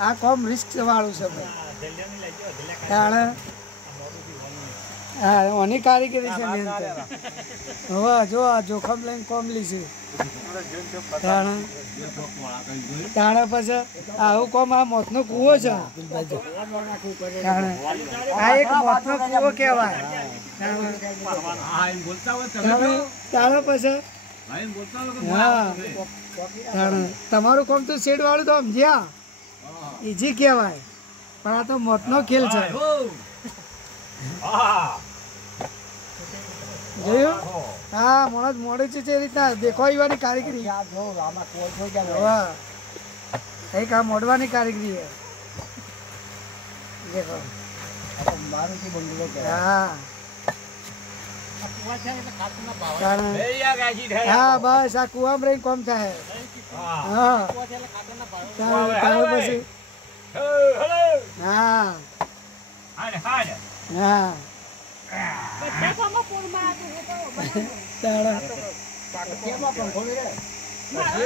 આ કોમ રિસ્ક વાળું છે ભાઈ. હા ઓની કારીગરી છે હવે જો આ જોખમ લઈને કોમ લીધું તાણે પછી આવું કોમ આ મોતનો કૂવો છે. આ એક મોતનો કૂવો કહેવાય. તાણે પછી હા તમારું કોમ તો શેડ વાળું તો સમજ્યા ઈજી કહેવાય પણ આ તો મોતનો ખેલ છે. જોયું? હા મોડે મોડે છે એ રીતના દેખાવાની કારીગરી એક આ મોડવાની કારીગરી દેખો. હા હા બસ આ કુવામાં રહી કોમ થાય. હા પછી હા હા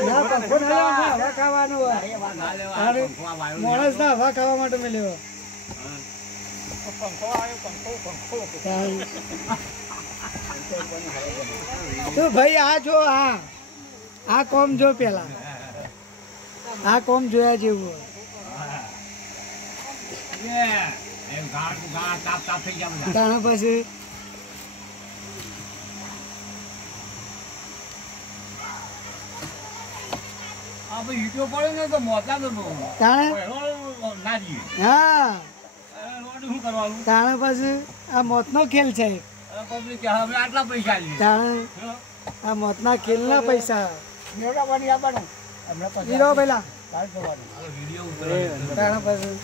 હવા ખાવાનું માણસ ના હવા ખાવા માટે મળ્યો. તો ભાઈ આ જો આ કોમ જો પેલા આ કોમ જોયા જેવું. તાણા પછી તાણે પછી આ મોતનો ખેલ છે. આ મોતના ખેલ ના પૈસા પેલા તાણે પછી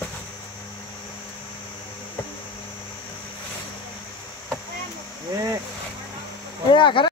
એ આખરે